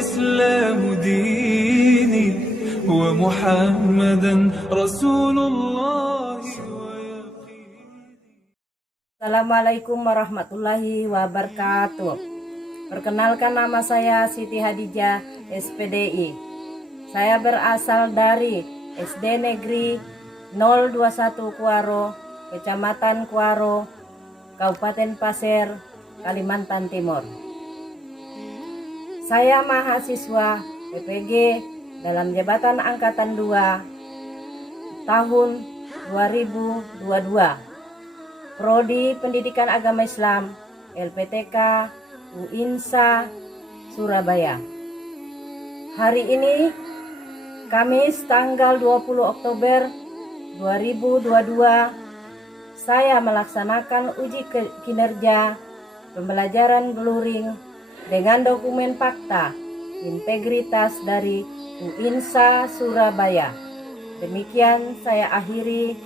والإسلام ديني ومحمدا رسول الله Assalamualaikum warahmatullahi wabarakatuh. Perkenalkan, nama saya Siti Hadijah, SPDI. Saya berasal dari SD Negeri 021 Kuaro, Kecamatan Kuaro, Kabupaten Pasir, Kalimantan Timur. Saya mahasiswa PPG dalam jabatan Angkatan 2 tahun 2022. Prodi Pendidikan Agama Islam, LPTK, UINSA, Surabaya. Hari ini, Kamis tanggal 20 Oktober 2022, saya melaksanakan uji kinerja pembelajaran Bluring dengan dokumen fakta integritas dari UINSA Surabaya. Demikian saya akhiri.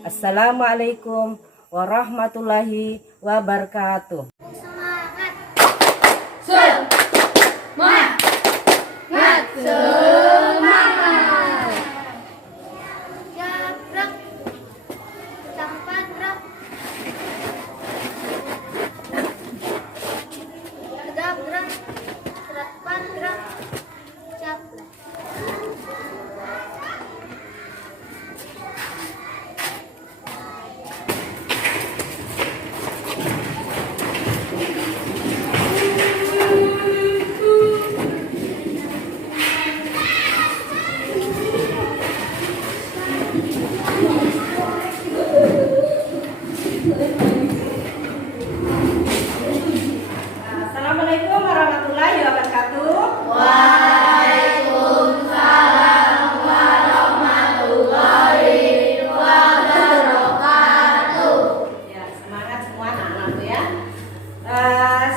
Assalamualaikum warahmatullahi wabarakatuh. Semangat! Semangat! Semangat! Jabrak, campadrak, jabrak, campadrak, jabrak. Assalamualaikum warahmatullahi wabarakatuh. Waalaikumsalam warahmatullahi wabarakatuh. Ya, semangat semua anak-anakku ya.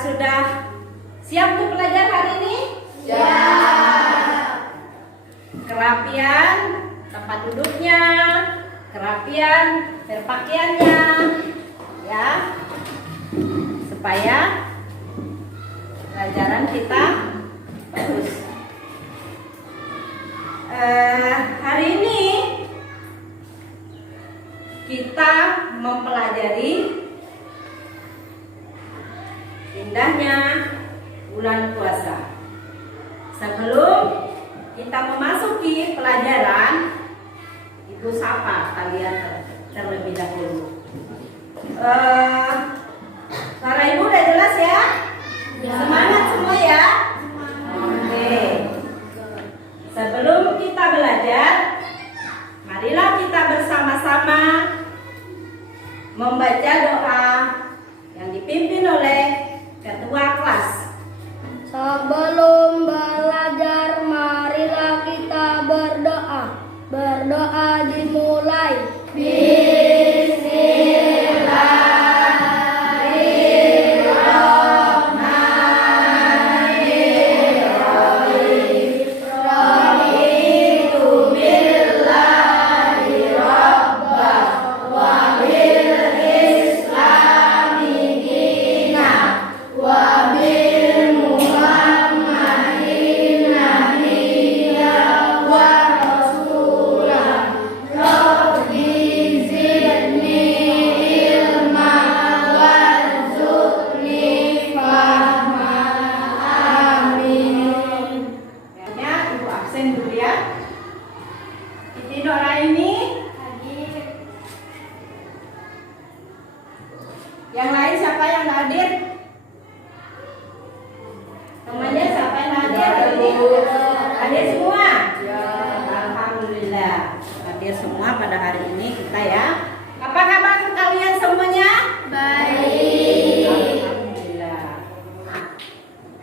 Sudah siap untuk belajar hari ini? Ya. Kerapian tempat duduknya, kerapian berpakaiannya, ya, supaya pelajaran kita bagus. Hari ini kita mempelajari indahnya bulan puasa. Sebelum kita memasuki pelajaran, Ibu sapa kalian terlebih dahulu. Suara Ibu udah jelas ya? Semangat semua ya. Oke. Sebelum kita belajar, marilah kita bersama-sama membaca doa yang dipimpin oleh ketua kelas. Sebelum belajar, marilah kita berdoa. Berdoa dimulai. Yang lain siapa yang nggak hadir? Temannya siapa yang nggak hadir? Hadir semua? Ya. Alhamdulillah hadir semua pada hari ini kita ya. Apa kabar kalian semuanya? Baik. Alhamdulillah.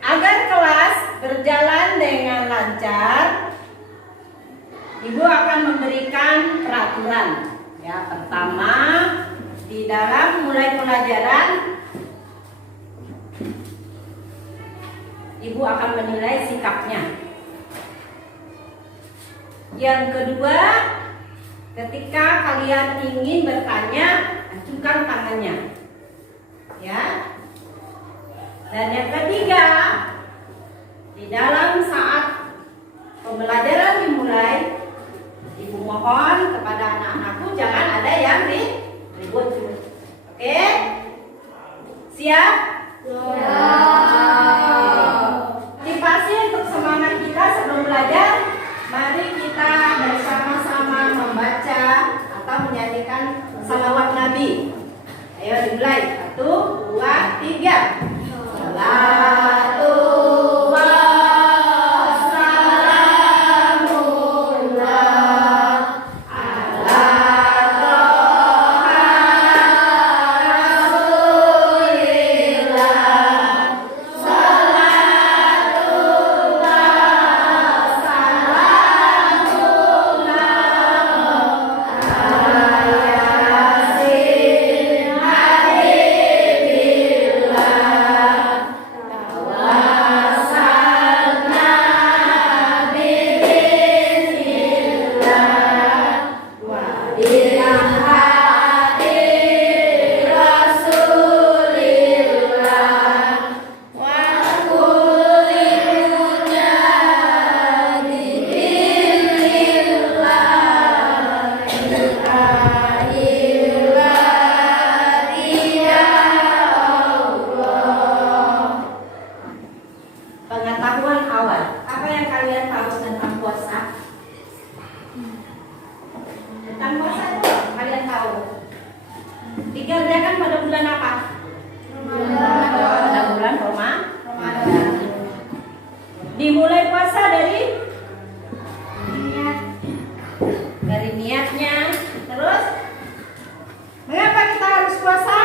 Agar kelas berjalan dengan lancar, Ibu akan memberikan peraturan. Ya, pertama, di dalam mulai pelajaran, Ibu akan menilai sikapnya. Yang kedua, ketika kalian ingin bertanya, ajukan tangannya. Ya. Dan yang ketiga, Di dalam saat pembelajaran dimulai, ibu mohon kepada anak-anakku jangan ada yang ribut. Oke? Siap? Motivasi untuk semangat kita sebelum belajar, mari kita bersama-sama membaca atau menyanyikan salawat Nabi. Ayo dimulai. 1, 2, 3. Pengetahuan awal. Apa yang kalian tahu tentang puasa? Tentang puasa itu kalian tahu. Dikerjakan pada bulan apa? Pada bulan Ramadan. Dimulai puasa dari niatnya. Terus mengapa kita harus puasa?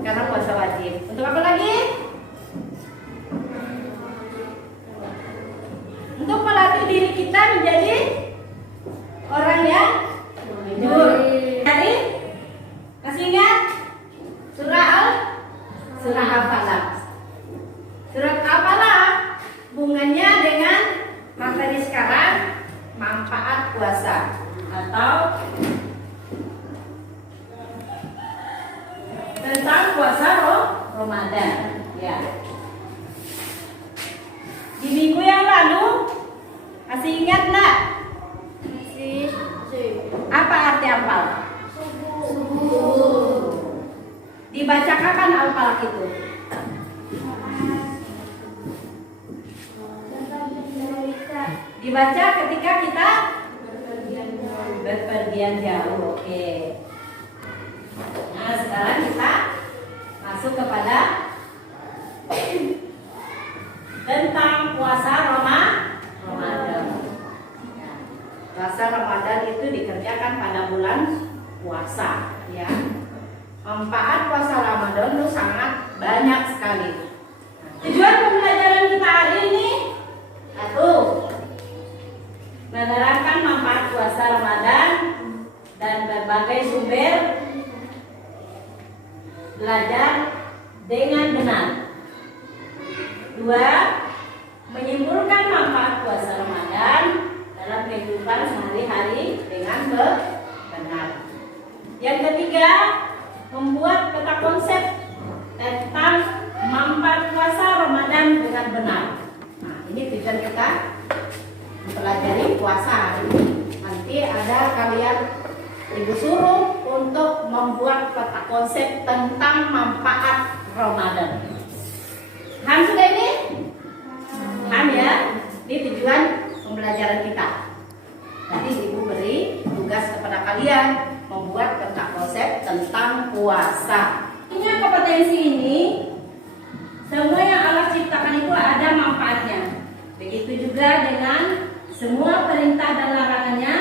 Karena puasa wajib. Untuk apa lagi? Untuk melatih diri kita menjadi orang yang jujur. Jadi kasih ingat surah Al-Falaq. Surat Al-Falaq hubungannya dengan materi sekarang, manfaat puasa atau tentang puasa Ramadan. Ya. Di minggu yang lalu masih ingat enggak? Apa arti Al-Falaq? Dibaca kapan Al-Falaq itu? Dibaca ketika kita berpergian jauh. Oke. Nah, sekarang kita masuk kepada tentang puasa Ramadan. Puasa Ramadan itu dikerjakan pada bulan puasa, ya. Manfaat puasa Ramadan itu sangat banyak sekali. Tujuan pembelajaran kita hari ini 1. Menerangkan manfaat puasa Ramadan dan berbagai sumber belajar dengan benar. 2. Menyimpulkan manfaat puasa Ramadan dalam kehidupan sehari-hari dengan benar. Yang ketiga, membuat peta konsep tentang manfaat puasa Ramadan dengan benar. Nah, ini tujuan kita mempelajari puasa hari ini. Nanti ada kalian ibu suruh untuk membuat peta konsep tentang manfaat Ramadan. Paham sudah ini? Paham ya? Ini tujuan pembelajaran kita. Nanti ibu beri tugas kepada kalian membuat peta konsep tentang puasa. Ini kompetensi ini, semua yang Allah ciptakan itu ada manfaatnya. Begitu juga dengan semua perintah dan larangannya,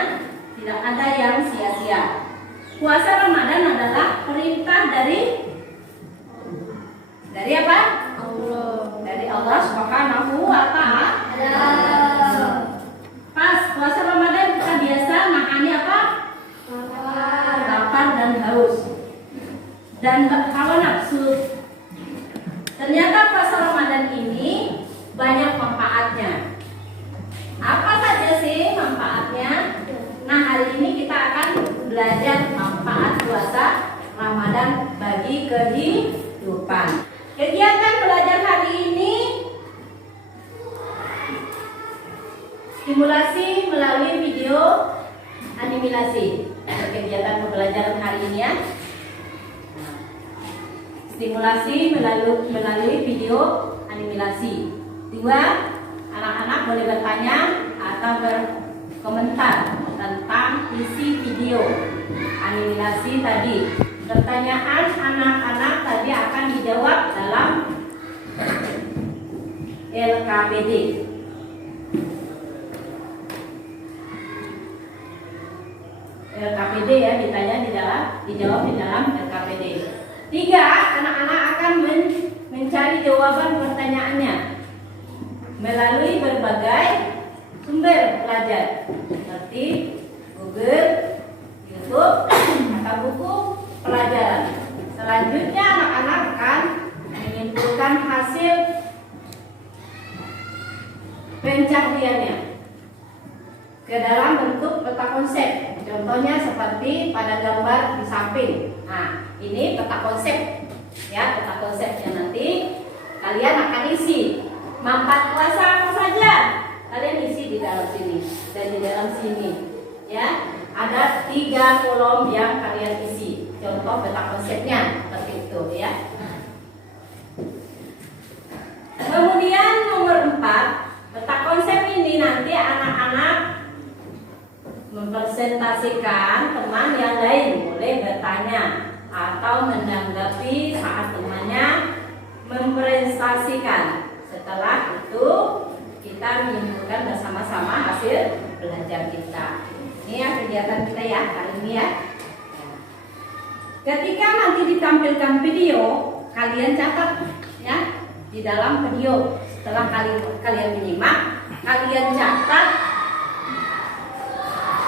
tidak ada yang sia-sia. Puasa Ramadan adalah perintah dari apa? Dari Allah Subhanahu wa Ta'ala. Pas puasa Ramadan kita biasa nahannya apa? Lapar dan haus dan hawa nafsu. Ternyata puasa Ramadan ini banyak manfaatnya. Apa saja sih manfaatnya? Nah, hari ini kita akan belajar manfaat puasa Ramadan bagi kehidupan. Kegiatan belajar hari ini Stimulasi melalui video animasi. Kegiatan pembelajaran hari ini ya. Stimulasi melalui video animasi. 2. Anak-anak boleh bertanya atau berkomentar tentang isi video animasi tadi. Pertanyaan anak-anak tadi akan dijawab dalam LKPD. LKPD ya, dijawab di dalam LKPD. 3. Anak-anak akan mencari jawaban pertanyaannya melalui berbagai sumber belajar seperti Google, YouTube, atau buku pelajaran. Selanjutnya anak-anak akan menyimpulkan hasil pencariannya ke dalam bentuk peta konsep. Contohnya seperti pada gambar di samping. Nah, ini peta konsep ya, peta konsep yang nanti kalian akan isi. Manfaat puasa apa saja? Kalian isi di dalam sini dan di dalam sini. Ya, ada 3 kolom yang kalian isi. Contoh peta konsepnya seperti itu ya. Kemudian nomor 4, peta konsep ini nanti anak-anak mempresentasikan teman yang lain, boleh bertanya atau menanggapi saat temannya mempresentasikan. Setelah itu kita menyimpulkan bersama-sama hasil belajar kita. Ini ya kegiatan kita ya hari ini ya. Ketika nanti ditampilkan video, kalian catat ya di dalam video. Setelah kalian menyimak, kalian catat.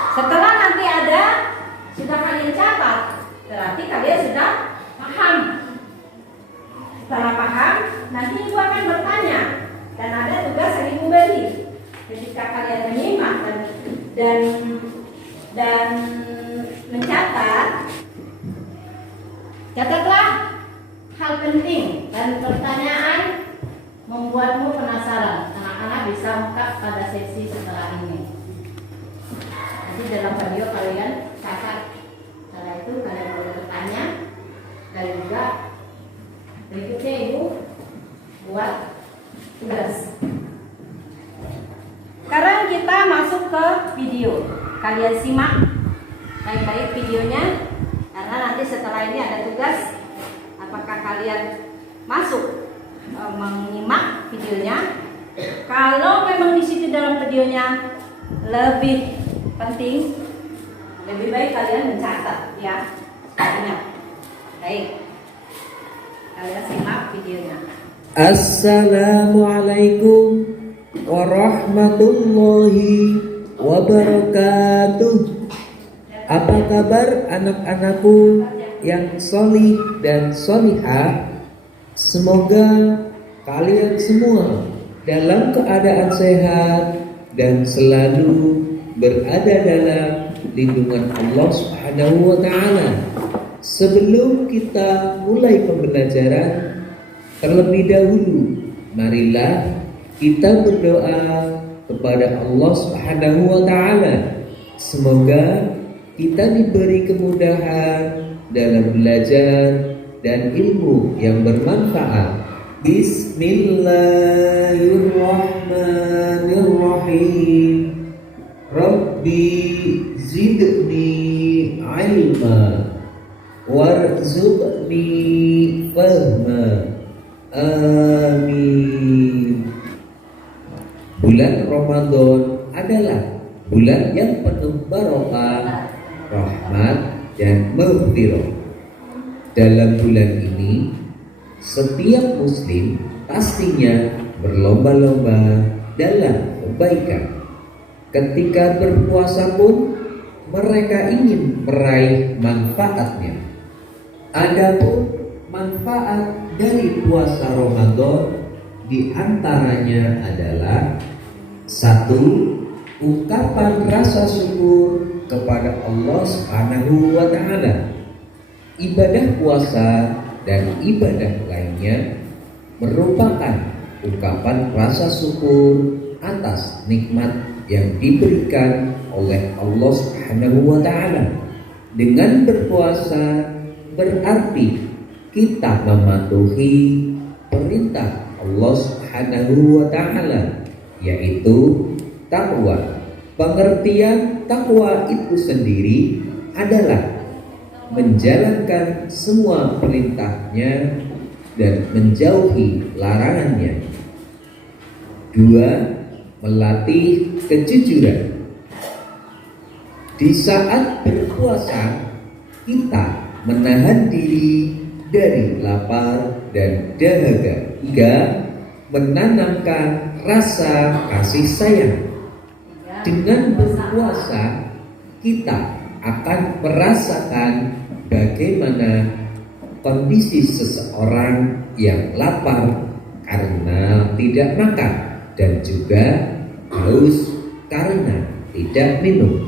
Setelah nanti sudah kalian catat, berarti kalian sudah paham. Setelah paham, nanti ibu akan bertanya dan ada tugas yang ibu beri. Ketika kalian menyimak dan mencatat, catatlah hal penting dan pertanyaan membuatmu penasaran. Anak-anak bisa buka pada sesi setelah ini. Nanti dalam video kalian catat. Setelah itu kalian boleh bertanya dan juga berikutnya ibu buat tugas. Sekarang kita masuk ke video. Kalian simak baik-baik videonya karena nanti setelah ini ada tugas. Apakah kalian masuk menyimak videonya? Kalau memang di situ dalam videonya lebih penting, lebih baik kalian mencatat ya. Ingat. Baik. Kalian simak videonya. Assalamualaikum warahmatullahi wabarakatuh. Apa kabar anak-anakku yang solih dan solihah? Semoga kalian semua dalam keadaan sehat dan selalu berada dalam lindungan Allah Subhanahu wa taala. Sebelum kita mulai pembelajaran, terlebih dahulu marilah kita berdoa kepada Allah Subhanahu wa taala. Semoga kita diberi kemudahan dalam belajar dan ilmu yang bermanfaat. Bismillahirrahmanirrahim. Rabbi zidni ilma warzuqni fahma. Amin. Bulan Ramadan adalah bulan yang penuh barokah, rahmat dan maghfirah. Dalam bulan ini setiap muslim pastinya berlomba-lomba dalam kebaikan. Ketika berpuasa pun mereka ingin meraih manfaatnya. Adapun manfaat dari puasa Ramadan di antaranya adalah 1. Ungkapan rasa syukur kepada Allah Subhanahu wa taala. Ibadah puasa dan ibadah lainnya merupakan ungkapan rasa syukur atas nikmat yang diberikan oleh Allah Subhanahu wa taala. Dengan berpuasa berarti kita mematuhi perintah Allah Subhanahu wa taala, yaitu takwa. Pengertian takwa itu sendiri adalah menjalankan semua perintahnya dan menjauhi larangannya. 2. Melatih kejujuran. Di saat berpuasa, kita menahan diri dari lapar dan dahaga. 3. Menanamkan rasa kasih sayang. Dengan berpuasa, kita akan merasakan bagaimana kondisi seseorang yang lapar karena tidak makan dan juga haus karena tidak minum.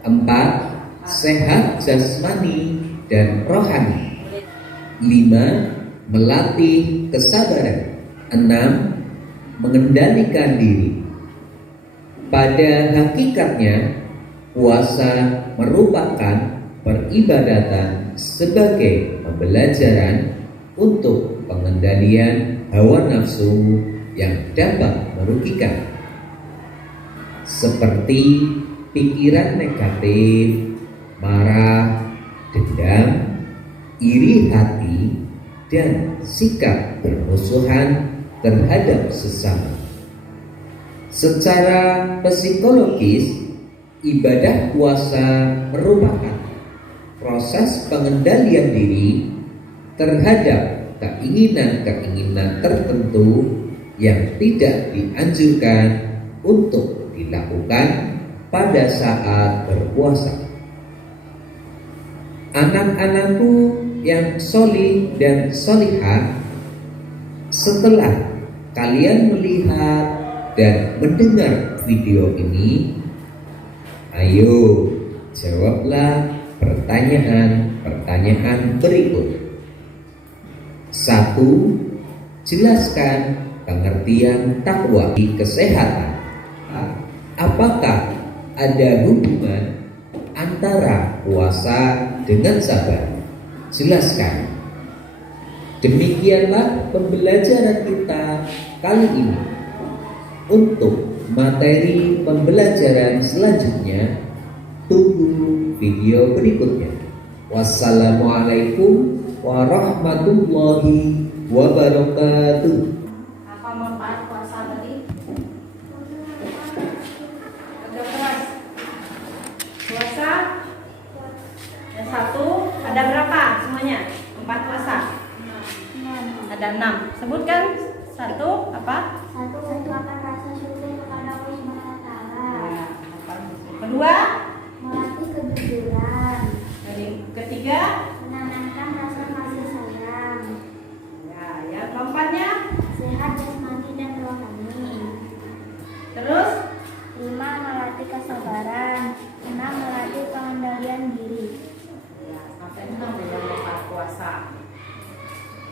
4. Sehat jasmani dan rohani. 5. Melatih kesabaran. 6. Mengendalikan diri. Pada hakikatnya, puasa merupakan peribadatan sebagai pembelajaran untuk pengendalian hawa nafsu yang dapat merugikan, seperti pikiran negatif, marah, dendam, iri hati, dan sikap bermusuhan terhadap sesama. Secara psikologis, ibadah puasa merupakan proses pengendalian diri terhadap keinginan-keinginan tertentu yang tidak dianjurkan untuk dilakukan pada saat berpuasa. Anak-anakku yang solih dan solihah, setelah kalian melihat dan mendengar video ini, ayo jawablah pertanyaan-pertanyaan berikut. 1. Jelaskan pengertian takwa di kesehatan. Apakah ada hubungan antara puasa dengan sabar? Jelaskan. Demikianlah pembelajaran kita kali ini. Untuk materi pembelajaran selanjutnya, tunggu video berikutnya. Wassalamualaikum warahmatullahi wabarakatuh. Apa manfaat puasa tadi? Ada keras. Puasa yang satu ada berapa semuanya? 4 puasa. Ada 6. Sebutkan satu apa? Satu, mengungkapkan rasa syukur kepada Allah Subhanahu wa taala. Kedua, Melatih kejujuran. dari ketiga, Menanamkan rasa kasih sayang. ya, yang keempatnya, Sehat jasmani dan rohani. terus 5. Melatih kesabaran. 6. Melatih pengendalian diri. ya, sampai 6 dalam manfaat puasa.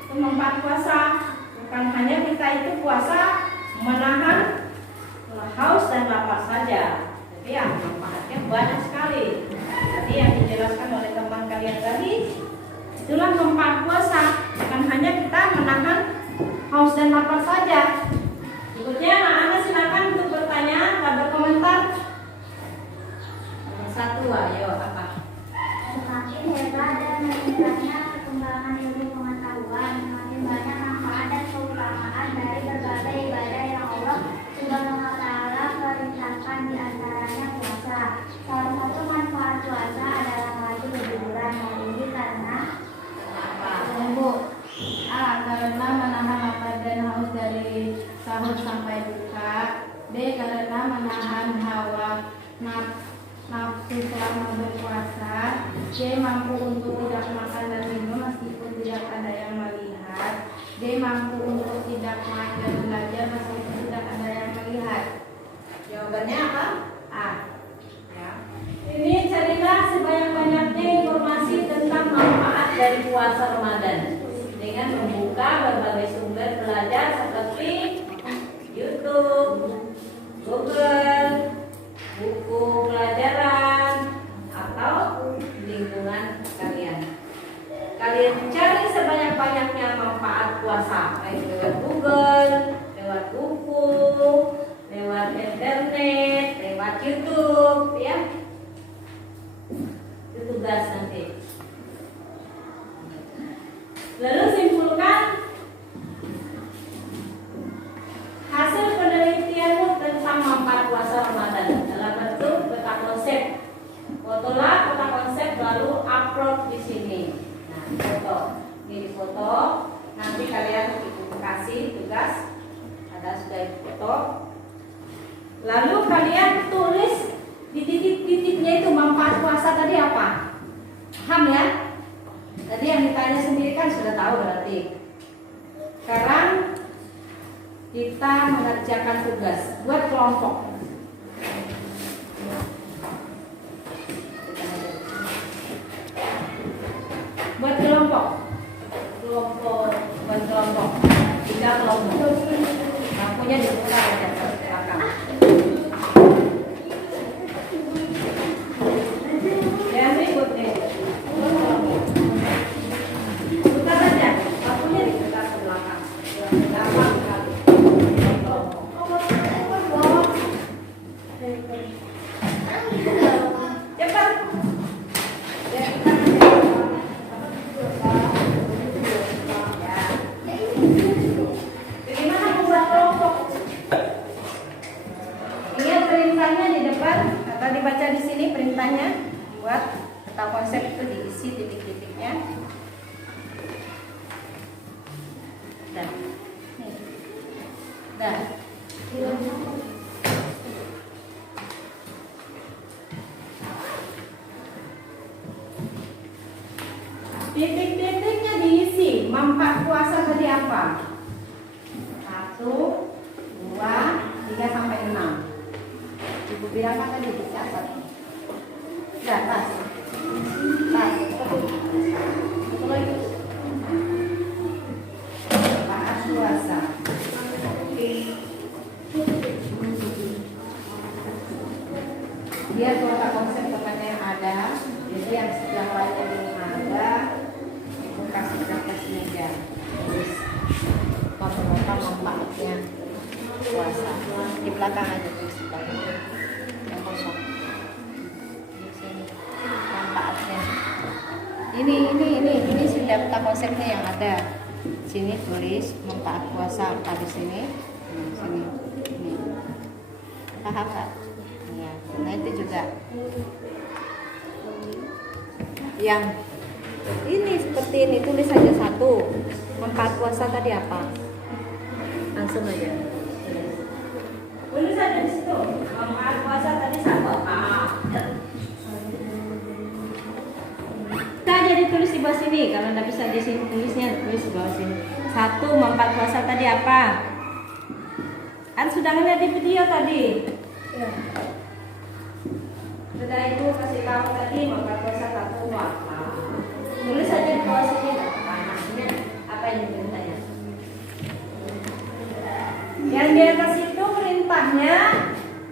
Itu manfaat puasa. Bukan hanya kita itu puasa menahan haus dan lapar saja, tapi ya manfaatnya banyak sekali. Tadi yang dijelaskan oleh teman kalian tadi, itulah manfaat puasa. Bukan hanya kita menahan haus dan lapar saja. Berikutnya anak-anak silakan untuk bertanya dan berkomentar. Nomor 1, ayo apa? Semakin hebat dan meningkatnya perkembangan ilmu pengetahuan, semakin banyak manfaat dan keutamaan dari berbagai ibadah yang Allah Subhanahu wa taala perintahkan, di antaranya puasa. Salah satu manfaat puasa adalah melatih kejujuran. Hal ini karena Tunggu. A. Karena menahan lapar dan haus dari sahur sampai buka. B. Karena menahan hawa nafsu selama berpuasa. C. Mampu untuk tidak makan dan minum meskipun tidak ada yang melihat. D. Mampu untuk tidak main dan belajar meskipun tidak ada yang melihat. Jawabannya apa? A. Ya. Ini carilah sebanyak-banyaknya informasi tentang manfaat dari puasa Ramadan dengan membuka berbagai sumber belajar seperti YouTube, Google, cari sebanyak-banyaknya manfaat puasa, baik lewat Google, lewat buku, lewat internet, lewat YouTube, ya. Itu tugas nanti. Lalu simpulkan hasil penelitianmu tentang manfaat puasa Ramadan dalam bentuk peta konsep. Fotolah peta konsep lalu upload di sini. Nah, foto. Ini di foto. Nanti kalian ibu kasih tugas. Ada sudah di foto. Lalu kalian tulis di titik-titiknya itu manfaat puasa tadi apa? Paham ya? Tadi yang ditanya sendiri kan sudah tahu berarti. Sekarang kita mengerjakan tugas buat kelompok. Buat kelompok. Buat kelompok. 3 kelompok. Lampunya dibuka aja ke belakang. Yang berikut nih. Buka saja. Lampunya dibuka ke belakang. Gampang sekali. Cepat. Ya, kita bagaimana membuat kelompok? Ingat perintahnya di depan atau dibaca di sini perintahnya buat peta konsep itu diisi titik-titiknya. Dan nih. Dan titik-titiknya diisi. Manfaat puasa tadi apa? 1, 2, 3 sampai 6. Ibu bilang kan tadi dicatat. Di atas. Tas. Satu lagi. Manfaat puasa. Dia kota konsep tempatnya yang ada. Jadi yang sebelah lainnya belum ada. Ibu kasih di atas meja. Terus foto-foto manfaatnya puasa. Di belakang aja tulis di belakang. Yang kosong. Di sini manfaatnya. Ini sudah peta konsepnya yang ada. Sini tulis manfaat puasa apa di sini. Sini. Ini. Paham nggak? Ya. Nah itu juga. Yang ini seperti ini tulis saja 1. Manfaat puasa tadi apa? Langsung aja. Tulis saja di situ. Manfaat puasa tadi 1 apa? Kita jadi tulis di bawah sini. Kalau nggak bisa di sini tulisnya tulis di bawah sini. 1 manfaat puasa tadi apa? Kan sudah ngeliat di video tadi. Ya. Sudah ibu kasih tahu tadi manfaat puasa 1 apa? Tulis saja di bawah sini. Maksudnya apa ini perintahnya? Yang di atas itu perintahnya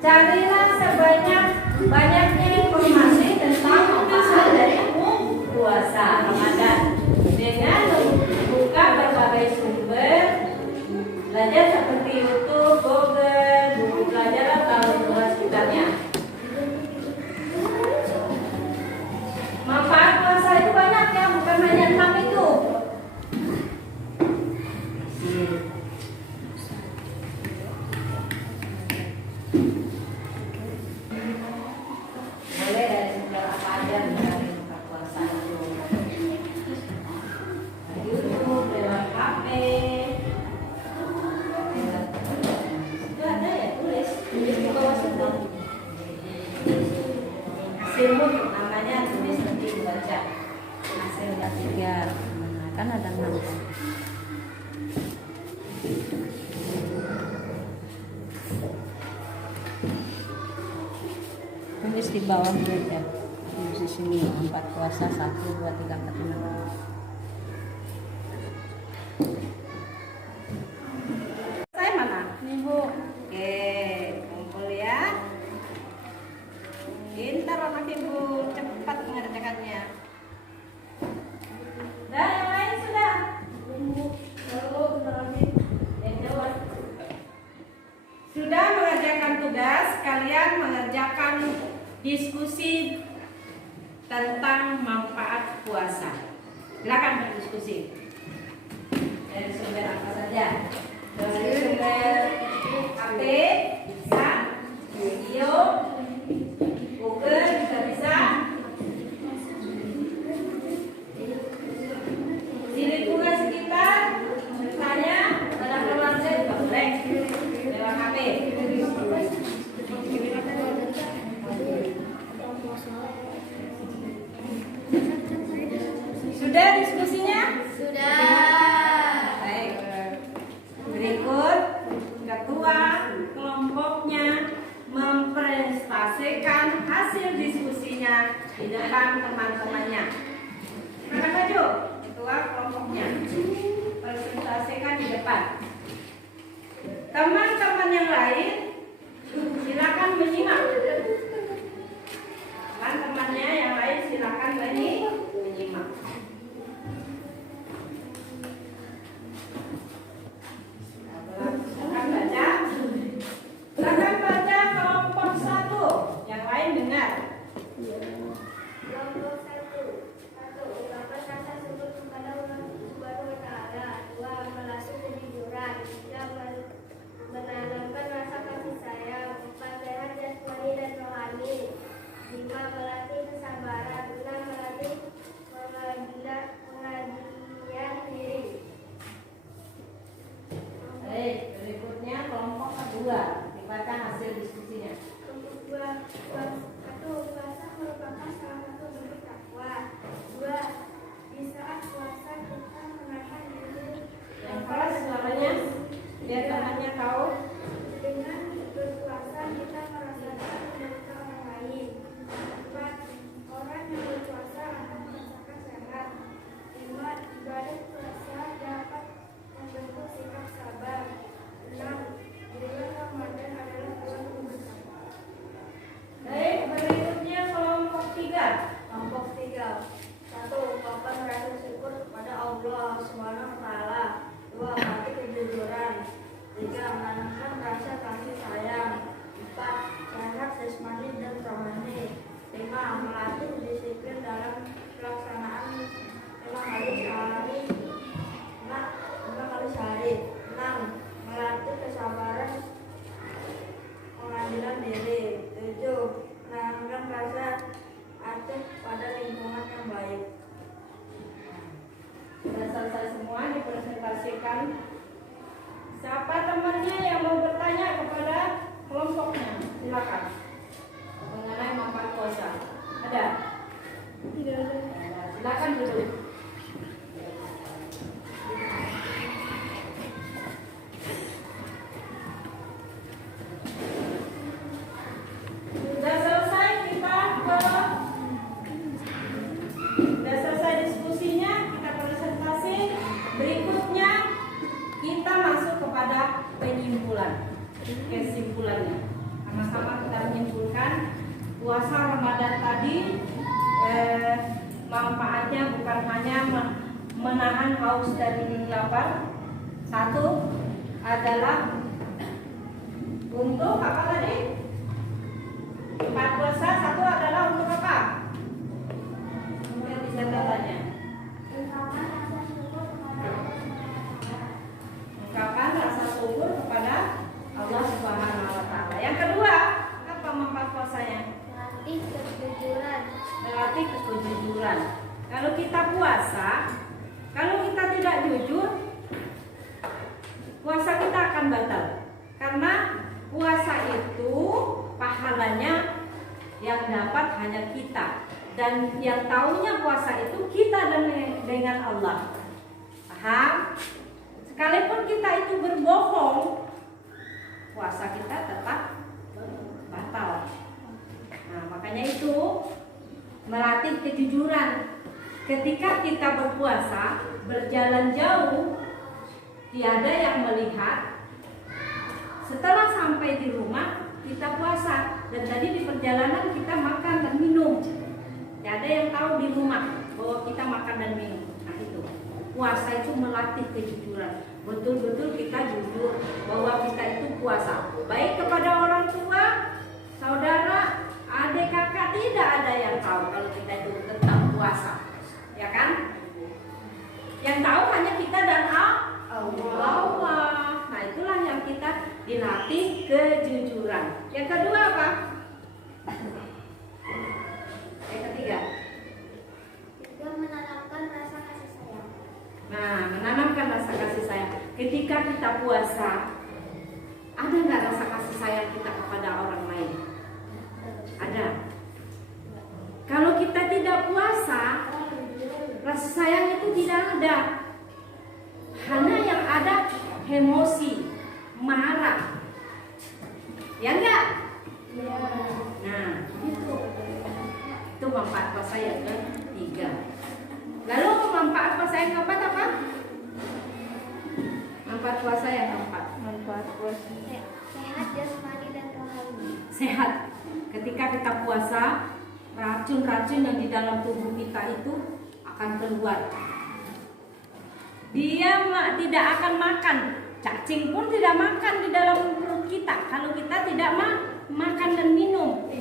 carilah sebanyak-banyaknya informasi tentang manfaat dari puasa Ramadan dengan membuka berbagai sumber belajar seperti YouTube, Google, buku pelajaran lalu luas sekitarnya. Manfaat puasa itu banyak ya, bukan hanya 6 itu. Boleh dari sumber apa aja mencari manfaat puasa itu. YouTube, lewat HP. Itu ada ya, tulis di bawah situ. Hasilmu namanya tulis nanti dibaca. Hasil 3. Nah, kan ada 6. Tulis di bawah ya. Di sini manfaat puasa 1, 2, 3, 4, 5. Saya mana? Nih Bu. Oke, kumpul ya. Pintar anak ibu, cepat mengerjakannya. Dan yang lain sudah. depan. Teman-teman yang lain silakan menyimak. Teman-temannya yang lain silakan menyimak. Silakan baca. Silakan baca kelompok 1. Yang lain dengar. Kelompok 1. Ungkapkan rasa syukur kepada Allah Subhanahu wa Ta'ala. 2. Melatih kejujuran. 3. Menanamkan rasa kasih sayang. 4. Sehat jasmani dan rohani. 5. Melatih kesabaran. 6. Melatih pengabdian diri. Baik, berikutnya kelompok kedua. Dibaca hasil diskusinya. Kelompok 2. 1. Puasa merupakan salah satu bentuk takwa. 2. Di saat puasa kita menahan diri. Yang keras suaranya, biar temannya tahu. Dengan berpuasa kita merasakan menderita orang lain. 4. Orang yang berpuasa akan merasakan sehat. 5. Ibadah puasa dapat membentuk sikap sabar. 6. Bulan Ramadan adalah bulan keberkahan. Baik, berikutnya kelompok 3. Kelompok 3. 1. Ungkapkan rasa syukur kepada Allah Subhanahu wa Ta'ala. 2. Melatih kejujuran. 3. Menanamkan rasa kasih sayang. 4. Sehat jasmani dan rohani. 5. Melatih disiplin dalam pelaksanaan 5 kali sehari. 6. Melatih kesabaran pengadilan diri. 7. Menanamkan rasa aktif pada lingkungan yang baik. Sudah selesai semua dipresentasikan. Siapa temannya yang mau bertanya kepada kelompoknya? Silakan. Mengenai manfaat puasa. Ada? Tidak ada. Ada. Silakan duduk. Sudah selesai diskusinya, kita presentasi. Berikutnya kita masuk kepada penyimpulan, kesimpulannya. Sama-sama kita menyimpulkan puasa Ramadan tadi manfaatnya bukan hanya menahan haus dan lapar. 1 adalah untuk apa tadi? Puasa 1 adalah untuk apa? Mungkin bisa tanya. Ungkapan rasa syukur kepada Allah Subhanahu wa Ta'ala. Yang kedua, apa manfaat puasanya? Melatih kejujuran. Melatih kejujuran. Kalau kita puasa, kalau kita tidak jujur, puasa kita akan batal. Karena puasa itu pahalanya yang dapat hanya kita, dan yang taunya puasa itu kita dengan Allah. Paham? Sekalipun kita itu berbohong, puasa kita tetap batal. Nah, makanya itu melatih kejujuran. Ketika kita berpuasa, berjalan jauh, tiada yang melihat. Setelah sampai di rumah, kita puasa. Dan tadi di perjalanan kita makan dan minum. Tiada yang tahu di rumah bahwa kita makan dan minum. Nah itu, puasa itu melatih kejujuran. Betul-betul kita jujur bahwa kita itu puasa. Baik kepada orang tua, saudara, adik, kakak, tidak ada yang tahu kalau kita itu tetap puasa. Ya kan? Yang tahu hanya kita dan Allah. Nah itulah yang kita dilatih kejujuran. Yang kedua apa? Yang ketiga. Menanamkan rasa kasih sayang. Nah, menanamkan rasa kasih sayang. Ketika kita puasa, ada nggak rasa kasih sayang kita kepada orang lain? Ada. Kalau kita tidak puasa, rasa sayang itu tidak ada. Hanya yang ada emosi, marah. Ya enggak? Ya. Nah, itu manfaat puasa yang ketiga. Lalu manfaat puasa yang keempat apa? Manfaat manfaat puasa yang keempat. Manfaat puasa. Sehat jasmani dan rohani. Sehat. Ketika kita puasa, racun-racun yang di dalam tubuh kita itu akan keluar. Dia tidak akan makan, cacing pun tidak makan di dalam perut kita kalau kita tidak makan dan minum.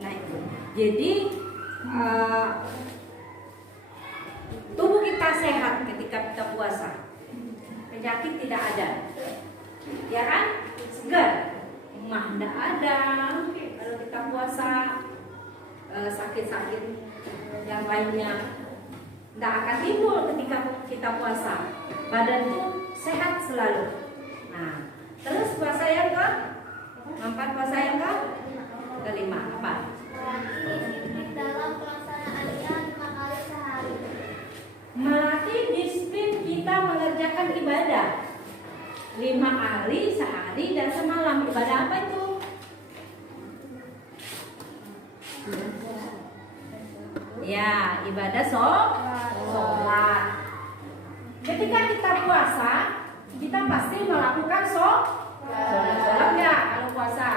Nah itu. Jadi tubuh kita sehat ketika kita puasa. Penyakit tidak ada. Ya kan? Segar. Mah tidak ada. Kalau kita puasa, sakit-sakit yang lainnya tidak akan timbul ketika kita puasa. Badan itu sehat selalu. Nah, terus puasa yang manfaat puasa yang kelima apa? Melatih disiplin dalam pelaksanaannya 5 kali sehari. Melatih disiplin kita mengerjakan ibadah 5 kali sehari dan semalam. Ibadah apa itu? Ya, ibadah sholat. Ketika kita puasa, kita pasti melakukan sholat nggak kalau puasa?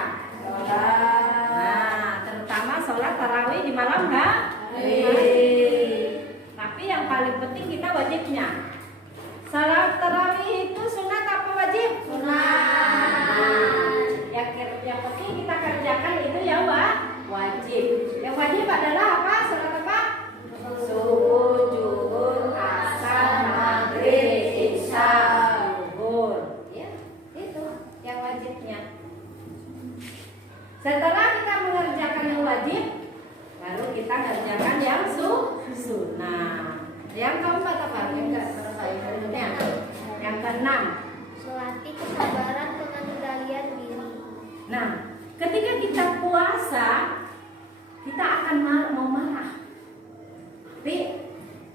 Nah, terutama sholat tarawih di malam hari. Tapi yang paling penting kita wajibnya. Salat tarawih itu sunat apa wajib? Sunat. Yang penting kita kerjakan itu ya wajib. Yang wajib adalah apa? Salat apa? Subuh, zuhur, asar, maghrib, isya, zuhur. Ya, itu yang wajibnya. Setelah kita mengerjakan yang wajib, baru kita kerjakan yang sunnah. Yang keempat apa? Yang keenam. Melatih kesabaran pengendalian diri. Nah, ketika kita puasa, kita akan mau marah. Tapi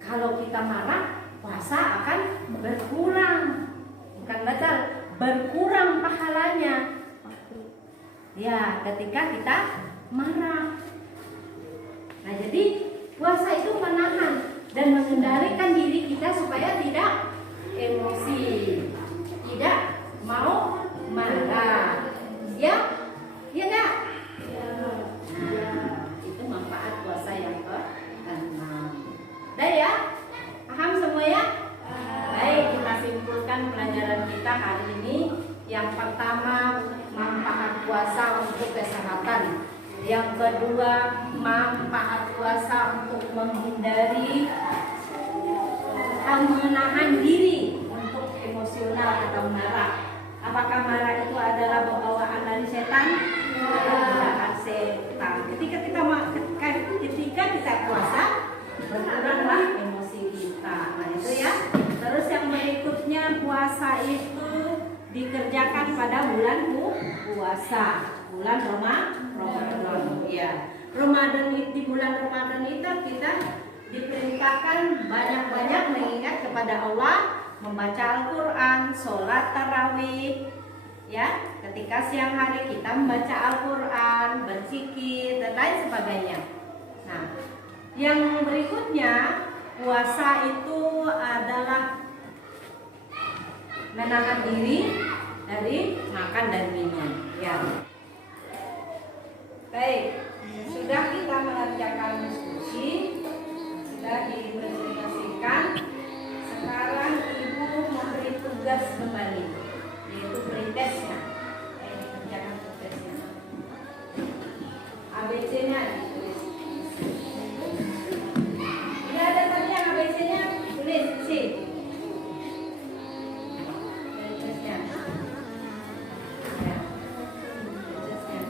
kalau kita marah, puasa akan berkurang. Bukan batal, berkurang pahalanya. Ya, ketika kita marah. Nah, jadi puasa itu menahan dan mengendalikan diri kita supaya tidak emosi, tidak mau marah. Ya enggak? Nah, itu manfaat puasa yang keenam. Dah ya? Paham semua ya? Baik, kita simpulkan pelajaran kita hari ini. Yang pertama, manfaat puasa untuk kesehatan. Yang kedua, manfaat puasa untuk menghindari menahan diri untuk emosional atau marah. Apakah marah itu adalah bawaan dari setan? Bawaan setan. Ketika kita puasa, berkuranglah emosi kita. Nah itu ya. Terus yang berikutnya, puasa itu dikerjakan pada bulan puasa, bulan Ramadan. Ya, di bulan Ramadan itu kita diperintahkan banyak-banyak mengingat kepada Allah, membaca Al-Quran, sholat tarawih. Ya, ketika siang hari kita membaca Al-Quran, berzikir dan lain sebagainya. Nah, yang berikutnya, puasa itu adalah menahan diri dari makan dan minum. Ya. Baik, sudah kita mengerjakan diskusi, sudah dipresentasikan. Sekarang ibu memberi tugas kembali, yaitu pretestnya. Kerjakan pretestnya. ABC-nya ditulis. Tidak ada tadi yang ABC-nya tulis C. Pretestnya. Ya. Pretestnya.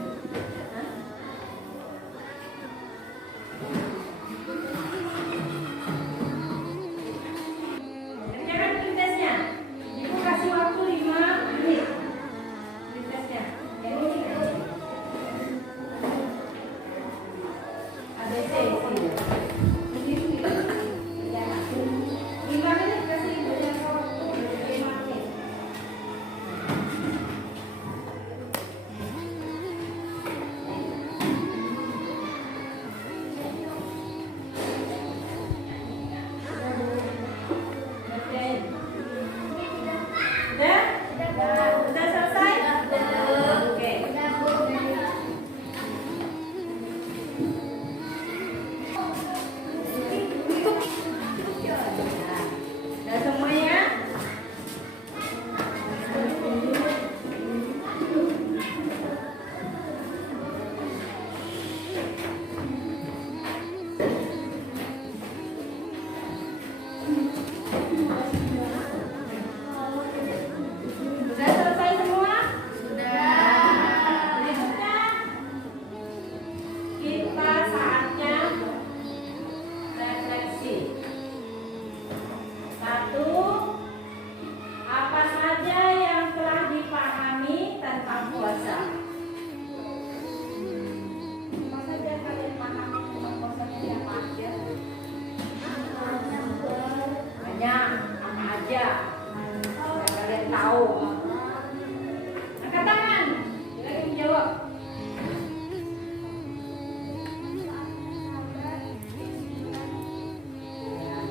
tahu. Angkat tangan. Silakan menjawab.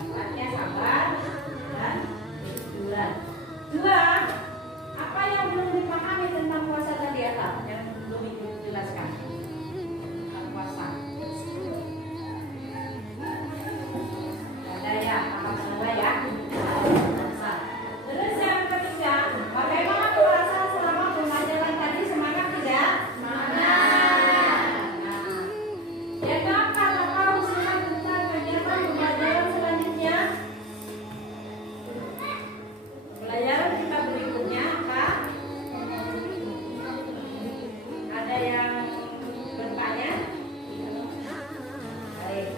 Saatnya sabar dan jujur. Dua, apa yang belum dipahami tentang puasa tadi apa? Yang belum dijelaskan tentang puasa. Ada ya, paham semua ya. Puasa. Terus yang ketiga, bagaimana puasa selama pembelajaran tadi, semangat tidak? Semangat. Nah, yang keempat, apa usulan tentang kegiatan pembelajaran selanjutnya? Pelajaran kita berikutnya apa? Ada yang bertanya? Baik.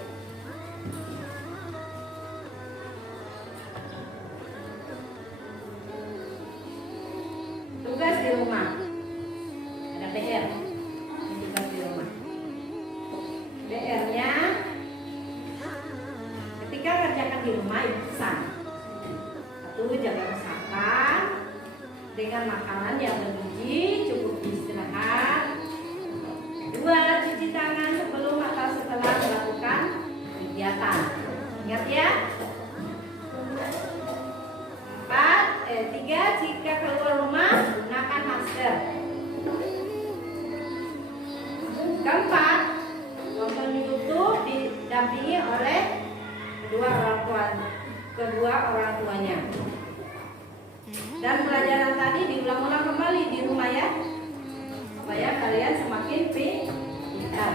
Tugas di rumah. Ada PR. Ini tugas di rumah. PR-nya ketika kerjakan di rumah itu pesan. Satu, jaga kesehatan dengan makanan yang bergizi, cukup istirahat. Dua, cuci tangan sebelum atau setelah melakukan kegiatan. Ingat ya. Tiga, jika keluar rumah gunakan masker. Keempat, nonton YouTube didampingi oleh kedua orang tuanya. Dan pelajaran tadi diulang-ulang kembali di rumah ya, supaya kalian semakin pintar.